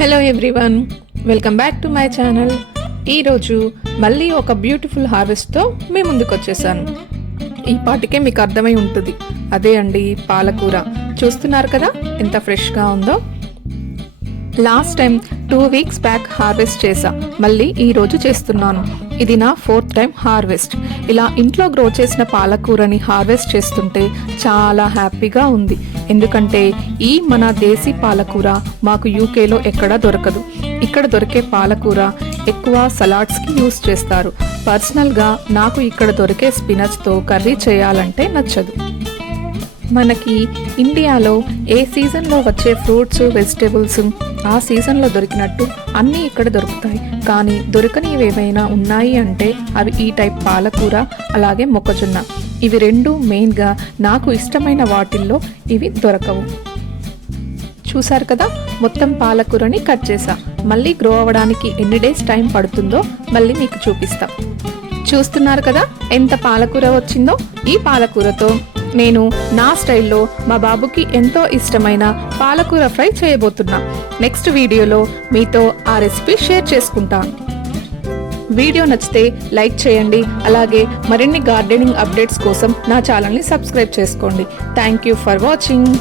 Hello everyone, welcome back to my channel. ఈరోజు మళ్ళీ ఒక బ్యూటిఫుల్ హార్వెస్ట్తో మీ ముందుకు వచ్చేసాను. ఈ పాటికే మీకు అర్థమై ఉంటుంది, అదే అండి పాలకూర. చూస్తున్నారు కదా ఎంత ఫ్రెష్గా ఉందో. Last time 2 weeks back harvest చేసా, మళ్ళీ ఈరోజు చేస్తున్నాను. ఇది నా 4th టైం హార్వెస్ట్. ఇలా ఇంట్లో గ్రో చేసిన పాలకూరని హార్వెస్ట్ చేస్తుంటే చాలా హ్యాపీగా ఉంది. ఎందుకంటే ఈ మన దేశీ పాలకూర మాకు యూకేలో ఎక్కడా దొరకదు. ఇక్కడ దొరికే పాలకూర ఎక్కువ సలాడ్స్కి యూస్ చేస్తారు. పర్సనల్గా నాకు ఇక్కడ దొరికే స్పినచ్తో కర్రీ చేయాలంటే నచ్చదు. మనకి ఇండియాలో ఏ సీజన్లో వచ్చే ఫ్రూట్స్, వెజిటేబుల్స్ ఆ సీజన్లో దొరికినట్టు అన్నీ ఇక్కడ దొరుకుతాయి. కానీ దొరకనివి ఏమైనా ఉన్నాయి అంటే అవి ఈ టైప్ పాలకూర, అలాగే మొక్కజొన్న. ఇవి రెండు మెయిన్గా నాకు ఇష్టమైన వాటిల్లో ఇవి దొరకవు. చూసారు కదా, మొత్తం పాలకూరని కట్ చేసా. మళ్ళీ గ్రో అవ్వడానికి ఎన్ని డేస్ టైం పడుతుందో మళ్ళీ మీకు చూపిస్తా. చూస్తున్నారు కదా ఎంత పాలకూర వచ్చిందో. ఈ పాలకూరతో నేను నా స్టైల్లో మా బాబుకి ఎంతో ఇష్టమైన పాలకూర ఫ్రై చేయబోతున్నా. నెక్స్ట్ వీడియోలో మీతో ఆ రెసిపీ షేర్ చేసుకుంటా. వీడియో నచ్చితే లైక్ చేయండి. అలాగే మరిన్ని గార్డెనింగ్ అప్డేట్స్ కోసం నా ఛానల్ని సబ్స్క్రైబ్ చేసుకోండి. Thank you for watching.